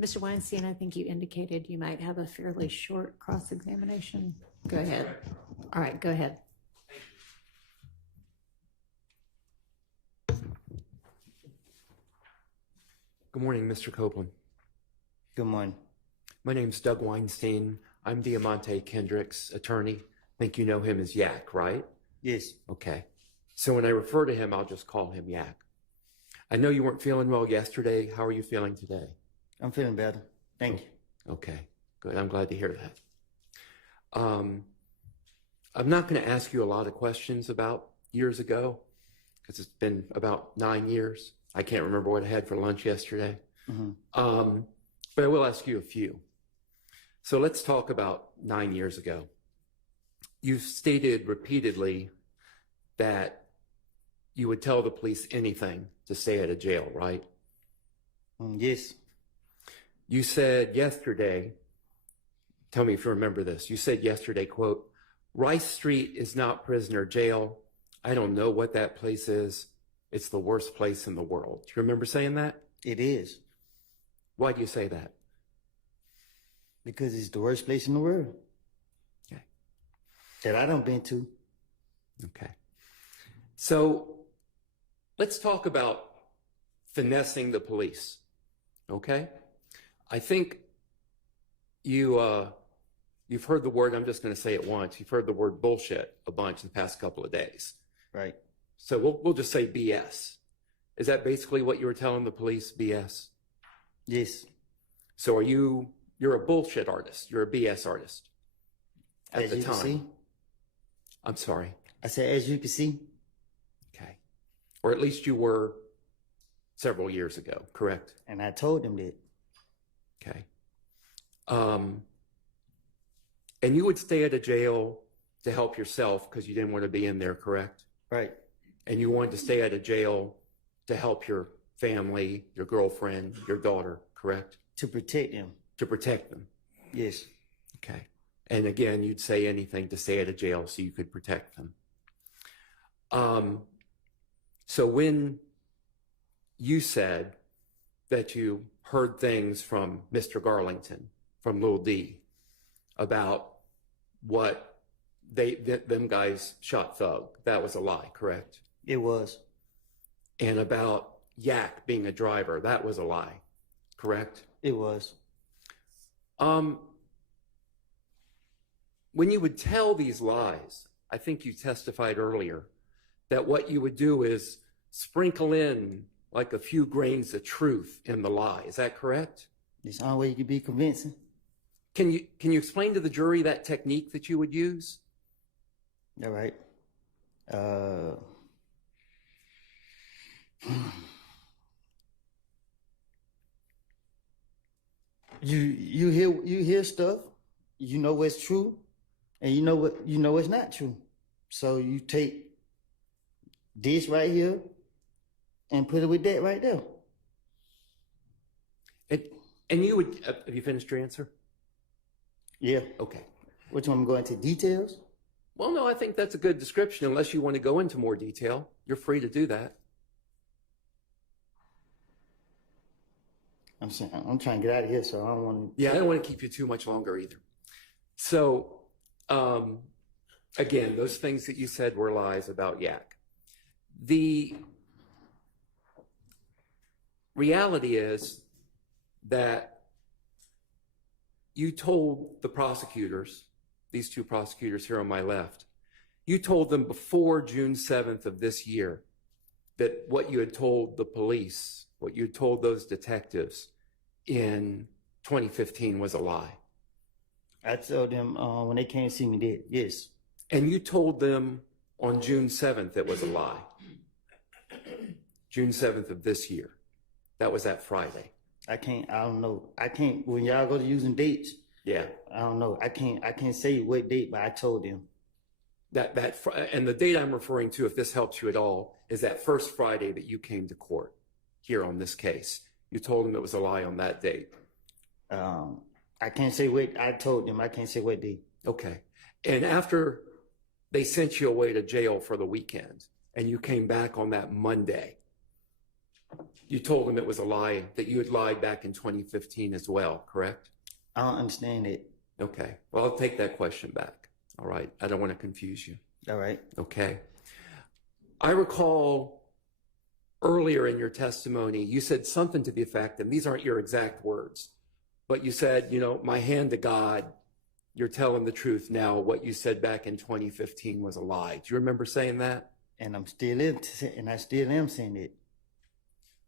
Mr. Weinstein, I think you indicated you might have a fairly short cross-examination. Go ahead. All right, go ahead. Good morning, Mr. Copeland. Good morning. My name's Doug Weinstein. I'm Diamante Kendrick's attorney. I think you know him as Yak, right? Yes. Okay. So when I refer to him, I'll just call him Yak. I know you weren't feeling well yesterday. How are you feeling today? I'm feeling better. Thank you. Okay, good. I'm glad to hear that. I'm not going to ask you a lot of questions about years ago because it's been about 9 years. I can't remember what I had for lunch yesterday. But I will ask you a few. So let's talk about 9 years ago. You've stated repeatedly that you would tell the police anything to stay out of jail, right? Yes. You said yesterday, tell me if you remember this, you said yesterday, quote, Rice Street is not prisoner jail. I don't know what that place is. It's the worst place in the world. Do you remember saying that? It is. Why do you say that? Because it's the worst place in the world. Okay. That I done been to. Okay. So let's talk about finessing the police. Okay? I think you've heard the word, I'm just going to say it once, you've heard the word bullshit a bunch the past couple of days. Right. So we'll just say BS. Is that basically what you were telling the police, BS? Yes. So you're a bullshit artist, you're a BS artist at As the you time. can see. I'm sorry. I said, as you can see. Okay. Or at least you were several years ago, correct? And I told them that. Okay. And you would stay at a jail to help yourself because you didn't want to be in there, correct? Right. And you wanted to stay at a jail to help your family, your girlfriend, your daughter, correct? To protect them. To protect them. Yes. Okay. And again, you'd say anything to stay at a jail so you could protect them. So when you said that you heard things from Mr. Garlington, from Lil D, about what them guys shot Thug, that was a lie, correct? It was. And about Yak being a driver, that was a lie, correct? It was. When you would tell these lies, I think you testified earlier that what you would do is sprinkle in like a few grains of truth in the lie. Is that correct? It's the only way you can be convincing. Can you explain to the jury that technique that you would use? All right. You hear stuff, you know what's true, and you know what's not true. So you take this right here and put it with that right there. And you would, have you finished your answer? Yeah. Okay. Which one, I'm going into details? Well, no, I think that's a good description. Unless you want to go into more detail, you're free to do that. I'm saying, I'm trying to get out of here, so I don't want to. Yeah, I don't want to keep you too much longer either. So, again, those things that you said were lies about Yak. The reality is that you told the prosecutors, these two prosecutors here on my left, you told them before June 7th of this year that what you had told the police, what you had told those detectives in 2015 was a lie. I told them when they came to see me that, yes. And you told them on June 7th it was a lie. June 7th of this year. That was that Friday. I don't know. When y'all go to using dates, Yeah. I don't know. I can't say what date, but I told them. And the date I'm referring to, if this helps you at all, is that first Friday that you came to court here on this case. You told them it was a lie on that date. I can't say what I told them. I can't say what date. Okay. And after they sent you away to jail for the weekend and you came back on that Monday, You told him it was a lie, that you had lied back in 2015 as well, correct? I don't understand it. Okay. Well, I'll take that question back. All right. I don't want to confuse you. All right. Okay. I recall earlier in your testimony, you said something to the effect, and these aren't your exact words, but you said, you know, my hand to God, you're telling the truth now. What you said back in 2015 was a lie. Do you remember saying that? And I still am saying it.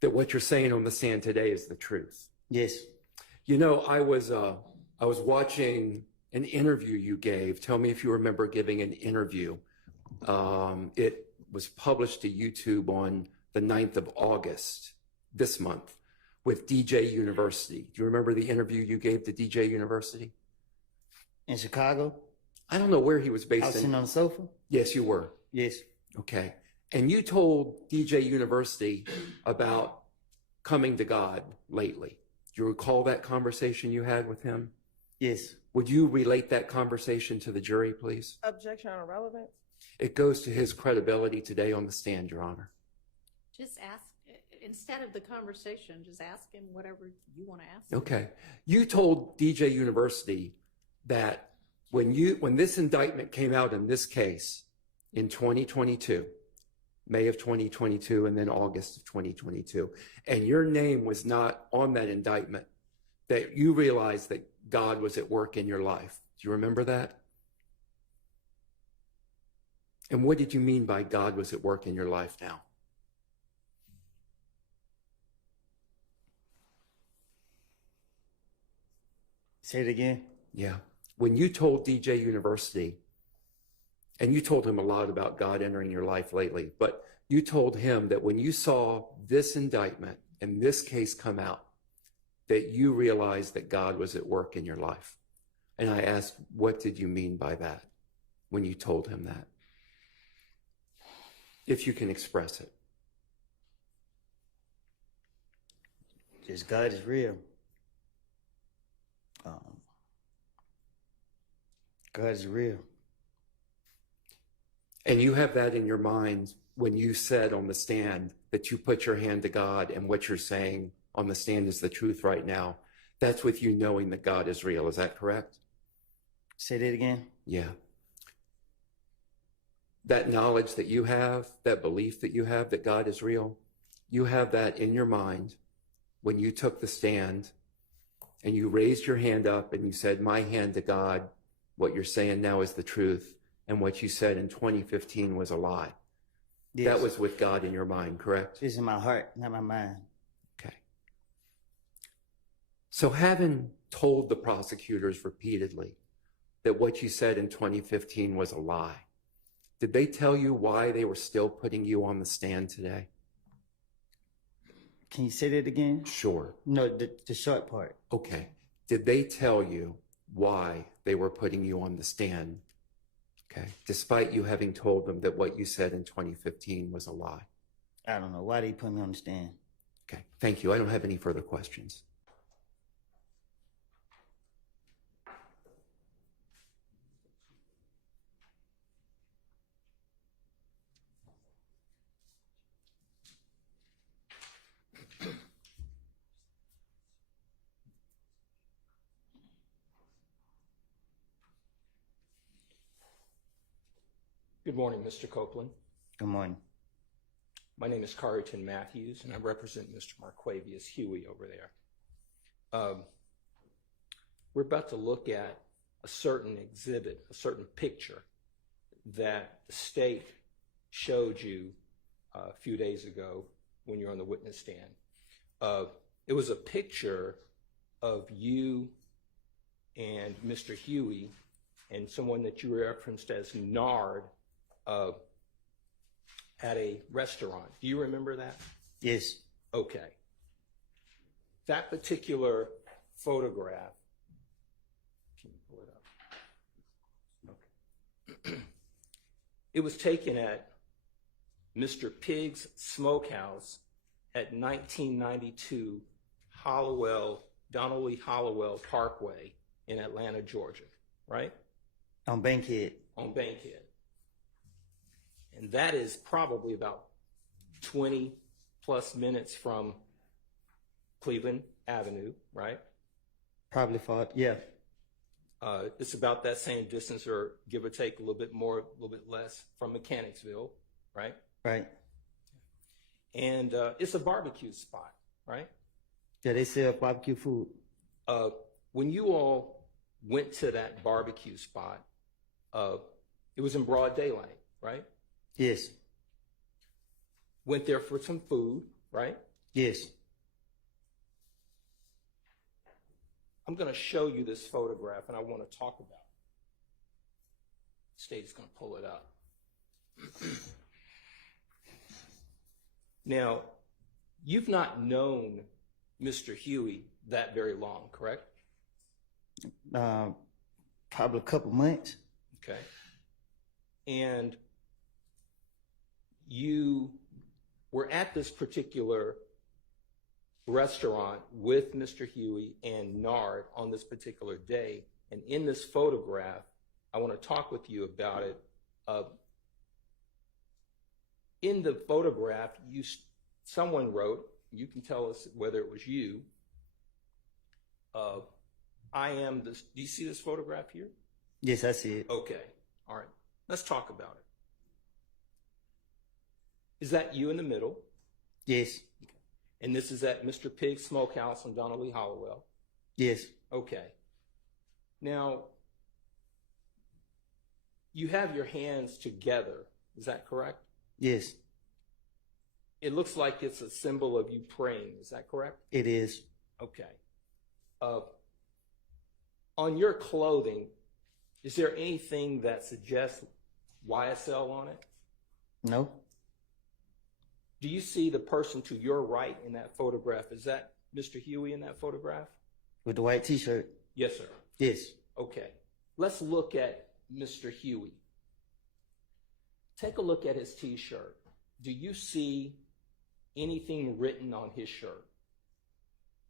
That what you're saying on the stand today is the truth. Yes. You know, I was watching an interview you gave. Tell me if you remember giving an interview. It was published to YouTube on the 9th of August this month with DJ University. Do you remember the interview you gave to DJ University? In Chicago? I don't know where he was I based was in. sitting on the sofa? Yes, you were. Yes. Okay. And you told DJ University about coming to God lately. Do you recall that conversation you had with him? Yes. Would you relate that conversation to the jury, please? Objection on irrelevance. It goes to his credibility today on the stand, Your Honor. Just ask, instead of the conversation, just ask him whatever you want to ask. Okay. You told DJ University that when this indictment came out in this case in 2022, May of 2022, and then August of 2022, and your name was not on that indictment, that you realized that God was at work in your life. Do you remember that? And what did you mean by God was at work in your life now? Say it again. Yeah. When you told DJ University, and you told him a lot about God entering your life lately, but you told him that when you saw this indictment and this case come out, that you realized that God was at work in your life. And I asked, what did you mean by that when you told him that? If you can express it. Just God is real. God is real. And you have that in your mind when you said on the stand that you put your hand to God, and what you're saying on the stand is the truth right now. That's with you knowing that God is real. Is that correct? Say that again. Yeah. That knowledge that you have, that belief that you have that God is real, you have that in your mind when you took the stand and you raised your hand up and you said, my hand to God, what you're saying now is the truth, and what you said in 2015 was a lie. Yes. That was with God in your mind, correct? It's in my heart, not my mind. Okay. So having told the prosecutors repeatedly that what you said in 2015 was a lie, did they tell you why they were still putting you on the stand today? Can you say that again? Sure. No, the short part. Okay. Did they tell you why they were putting you on the stand? Okay. Despite you having told them that what you said in 2015 was a lie. I don't know. Why they put me on the stand? Okay. Thank you. I don't have any further questions. Good morning, Mr. Copeland. Good morning. My name is Carrington Matthews, and I represent Mr. Marquavius Huey over there. We're about to look at a certain exhibit, a certain picture that the state showed you a few days ago when you were on the witness stand. It was a picture of you and Mr. Huey and someone that you referenced as Nard at a restaurant. Do you remember that? Yes. Okay. That particular photograph, can you pull it up? Okay. It was taken at Mr. Pig's Smokehouse at 1992 Donald Lee Hollowell Parkway in Atlanta, Georgia, right? On Bankhead. On Bankhead. And that is probably about 20 plus minutes from Cleveland Avenue, right? Probably for, yeah. It's about that same distance, or give or take a little bit more, a little bit less, from Mechanicsville, right? Right. And it's a barbecue spot, right? Yeah, they sell barbecue food. When you all went to that barbecue spot, it was in broad daylight, right? Yes. Went there for some food, right? Yes. I'm going to show you this photograph, and I want to talk about it. State's going to pull it up. Now, you've not known Mr. Huey that very long, correct? Probably a couple months. Okay. And you were at this particular restaurant with Mr. Huey and Nard on this particular day. And in this photograph, I want to talk with you about it. In the photograph, someone wrote, you can tell us whether it was you, I am this. Do you see this photograph here? Yes, I see it. Okay. All right. Let's talk about it. Is that you in the middle? Yes. And this is at Mr. Pig's Smokehouse on Donnelly Hollowell? Yes. Okay. Now, you have your hands together. Is that correct? Yes. It looks like it's a symbol of you praying. Is that correct? It is. Okay. On your clothing, is there anything that suggests YSL on it? No. Do you see the person to your right in that photograph? Is that Mr. Huey in that photograph? With the white t-shirt? Yes, sir. Yes. Okay. Let's look at Mr. Huey. Take a look at his t-shirt. Do you see anything written on his shirt?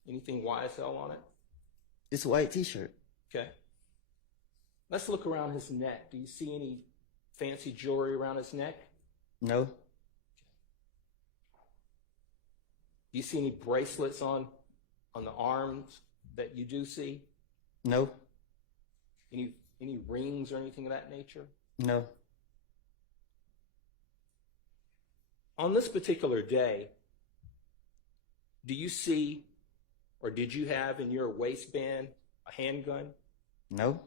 Anything YSL on it? It's a white t-shirt. Okay. Let's look around his neck. Do you see any fancy jewelry around his neck? No. Do you see any bracelets on the arms that you do see? No. Any rings or anything of that nature? No. On this particular day, do you see, or did you have in your waistband a handgun? No.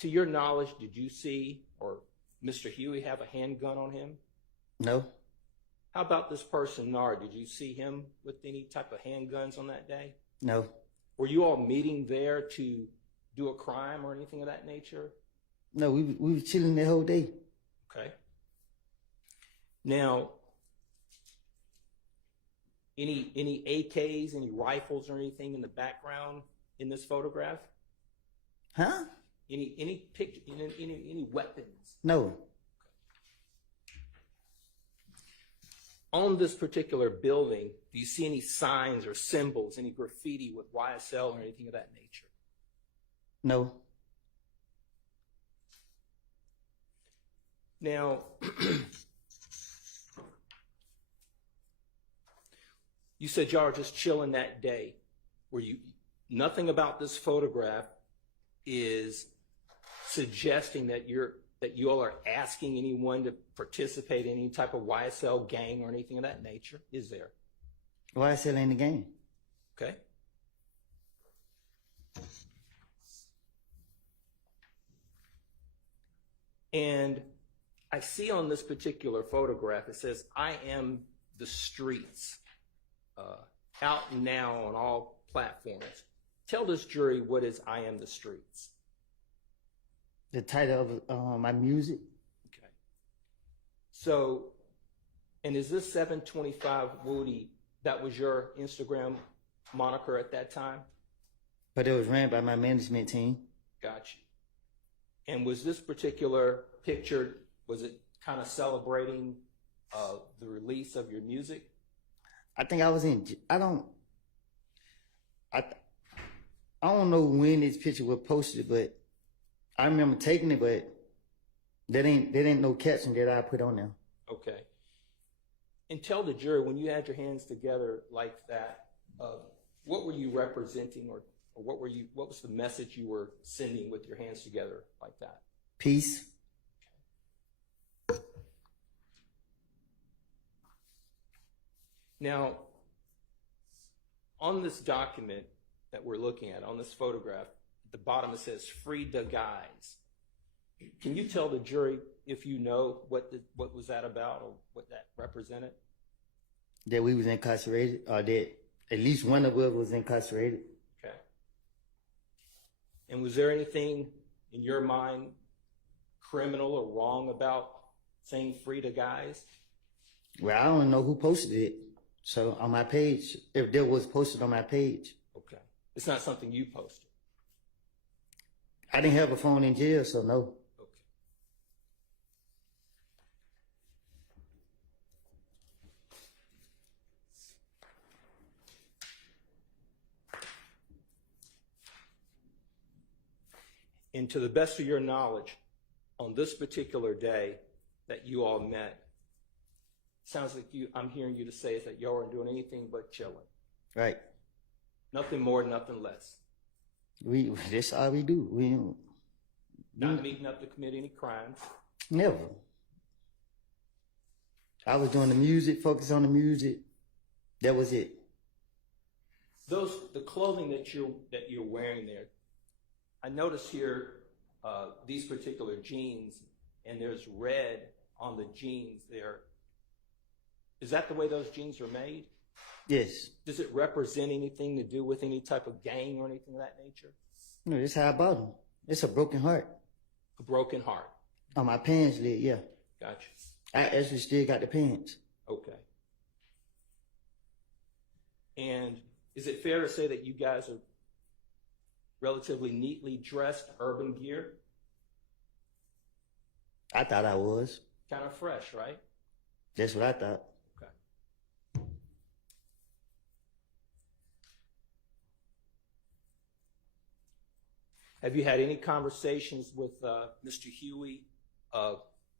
To your knowledge, did you see, or Mr. Huey have a handgun on him? No. How about this person, Nard? Did you see him with any type of handguns on that day? No. Were you all meeting there to do a crime or anything of that nature? No, we were chilling the whole day. Okay. Now, any AKs, any rifles or anything in the background in this photograph? Huh? Any picture, any weapons? No. On this particular building, do you see any signs or symbols, any graffiti with YSL or anything of that nature? No. Now, you said y'all were just chilling that day. Nothing about this photograph is suggesting that you all are asking anyone to participate in any type of YSL gang or anything of that nature, is there? YSL ain't the game. Okay. And I see on this particular photograph, it says, I am the streets, out now on all platforms. Tell this jury, what is I am the streets? The title of my music. Okay. So, and is this 725 Woody, that was your Instagram moniker at that time? But it was ran by my management team. Got you. And was this particular picture, was it kind of celebrating the release of your music? I think I was I don't know when this picture was posted, but I remember taking it, but that ain't no caption that I put on there. Okay. And tell the jury, when you had your hands together like that, what were you representing, or what was the message you were sending with your hands together like that? Peace. Now, on this document that we're looking at, on this photograph, at the bottom it says "Free the Guys." Can you tell the jury if you know what was that about, or what that represented? That we was incarcerated, or that at least one of us was incarcerated. Okay. And was there anything in your mind criminal or wrong about saying "Free the Guys"? Well, I don't know who posted it. So on my page, if there was posted on my page. Okay. It's not something you posted. I didn't have a phone in jail, so no. Okay. And to the best of your knowledge, on this particular day that you all met, sounds like I'm hearing you to say is that y'all weren't doing anything but chilling. Right. Nothing more, nothing less. That's all we do. Not meeting up to commit any crimes. Never. I was doing the music, focus on the music. That was it. The clothing that you're wearing there, I notice here these particular jeans, and there's red on the jeans there. Is that the way those jeans are made? Yes. Does it represent anything to do with any type of gang or anything of that nature? No, that's how I bought them. It's a broken heart. A broken heart. On my pants lid, yeah. Gotcha. I actually still got the pants. Okay. And is it fair to say that you guys are relatively neatly dressed urban gear? I thought I was. Kind of fresh, right? That's what I thought. Okay. Have you had any conversations with Mr. Huey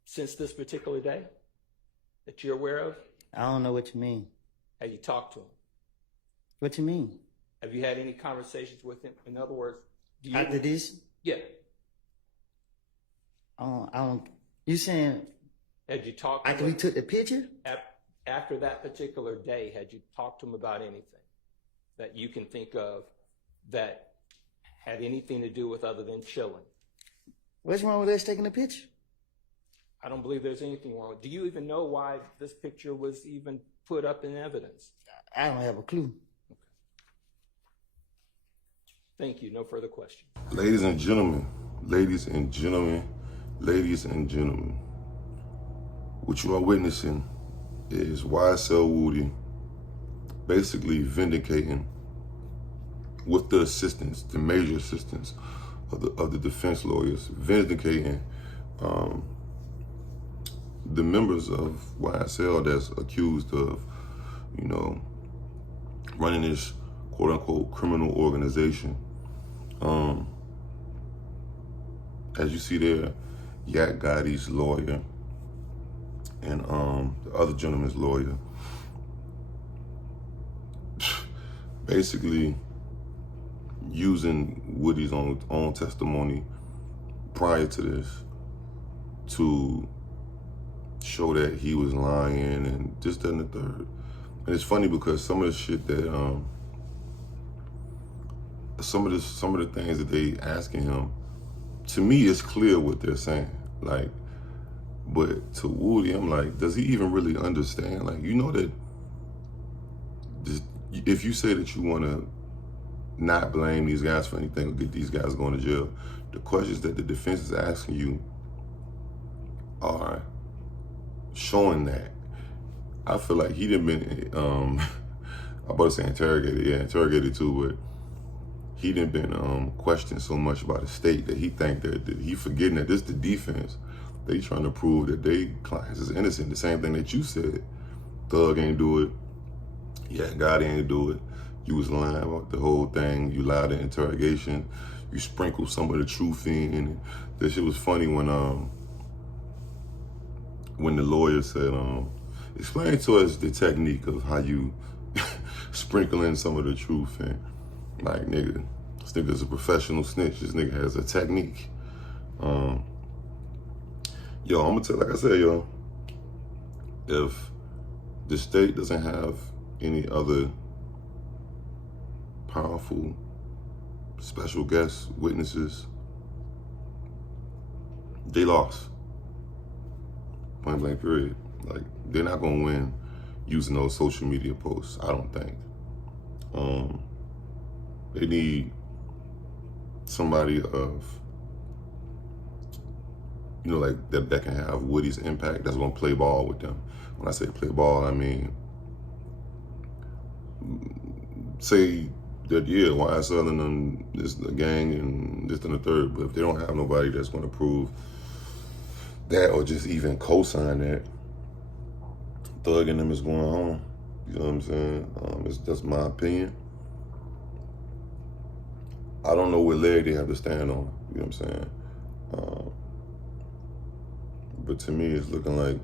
since this particular day that you're aware of? I don't know what you mean. Have you talked to him? What you mean? Have you had any conversations with him? In other words, do you... After this? Yeah. I don't. You saying Had you talked to after him? we took the picture? After that particular day, had you talked to him about anything that you can think of that had anything to do with other than chilling? What's wrong with us taking a picture? I don't believe there's anything wrong with it. Do you even know why this picture was even put up in evidence? I don't have a clue. Thank you. No further questions. Ladies and gentlemen, ladies and gentlemen, ladies and gentlemen, what you are witnessing is YSL Woody basically vindicating, with the assistance, the major assistance of the defense lawyers, vindicating the members of YSL that's accused of, running this quote unquote criminal organization. As you see there, Yak Gotti's lawyer and the other gentleman's lawyer basically using Woody's own testimony prior to this to show that he was lying and this, that, and the third. And it's funny because some of the shit that some of the things that they asking him, to me, it's clear what they're saying. Like, but to Woody, I'm like, does he even really understand? Like, you know that if you say that you want to not blame these guys for anything or get these guys going to jail, the questions that the defense is asking you are showing that. I feel like he didn't been, I'm about to say interrogated, yeah, interrogated too, but he didn't been questioned so much by the state that he think that he forgetting that this the defense. They trying to prove that they clients is innocent. The same thing that you said. Thug ain't do it. Yeah, Gotti ain't do it. You was lying about the whole thing. You lied in interrogation. You sprinkled some of the truth in. And that shit was funny when the lawyer said, explain to us the technique of how you sprinkle in some of the truth. And like, nigga, this nigga's a professional snitch. This nigga has a technique. Yo, I'm gonna tell, like I said, yo, if the state doesn't have any other powerful special guest witnesses, they lost. Point blank period. Like, they're not gonna win using those social media posts, I don't think. They need somebody of, you know, like that can have Woody's impact, that's gonna play ball with them. When I say play ball, I mean, say that, yeah, YSL and them, this the gang and this and the third, but if they don't have nobody that's gonna prove that or just even co-sign that, Thug and them is going home. You know what I'm saying? That's my opinion. I don't know what leg they have to stand on. You know what I'm saying? But to me, it's looking like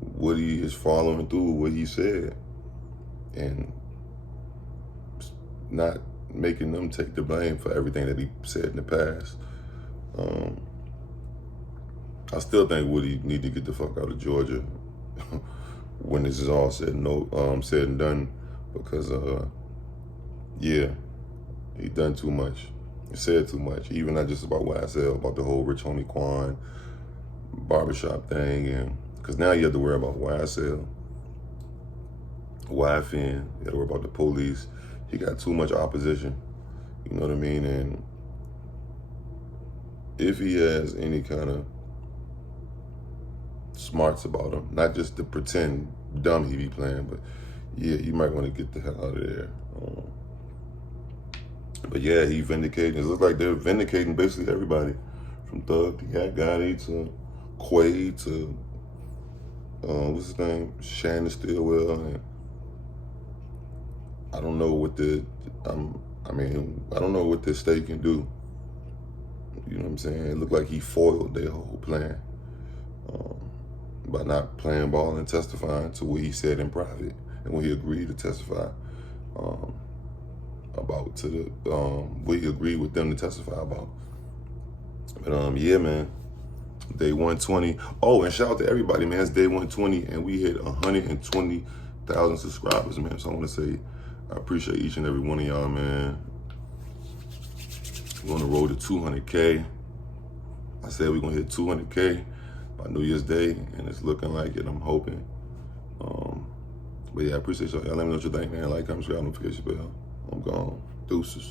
Woody is following through what he said and not making them take the blame for everything that he said in the past. I still think Woody need to get the fuck out of Georgia when this is all said and done, because yeah, he done too much. He said too much, even not just about YSL, about the whole Rich Homie Quan barbershop thing, and because now you have to worry about YSL, YFN, you have to worry about the police. He got too much opposition, you know what I mean? And if he has any kind of smarts about him, not just the pretend dumb he be playing, but yeah, you might want to get the hell out of there. But yeah, he vindicated. It looks like they're vindicating basically everybody, from Thug to Gotti to Quay to what's his name, Shannon Stillwell. And I don't know what I don't know what this state can do. You know what I'm saying? It looked like he foiled their whole plan by not playing ball and testifying to what he said in private and what he agreed to testify about, to the what he agreed with them to testify about. But yeah, man, day 120. Oh, and shout out to everybody, man. It's day 120, and we hit 120,000 subscribers, man. So I want to say I appreciate each and every one of y'all, man. We're on the road to 200K. I said we're gonna hit 200K by New Year's Day, and it's looking like it. I'm hoping. But yeah, I appreciate y'all. Y'all let me know what you think, man. Like, comment, subscribe, notification bell. I'm gone. Deuces.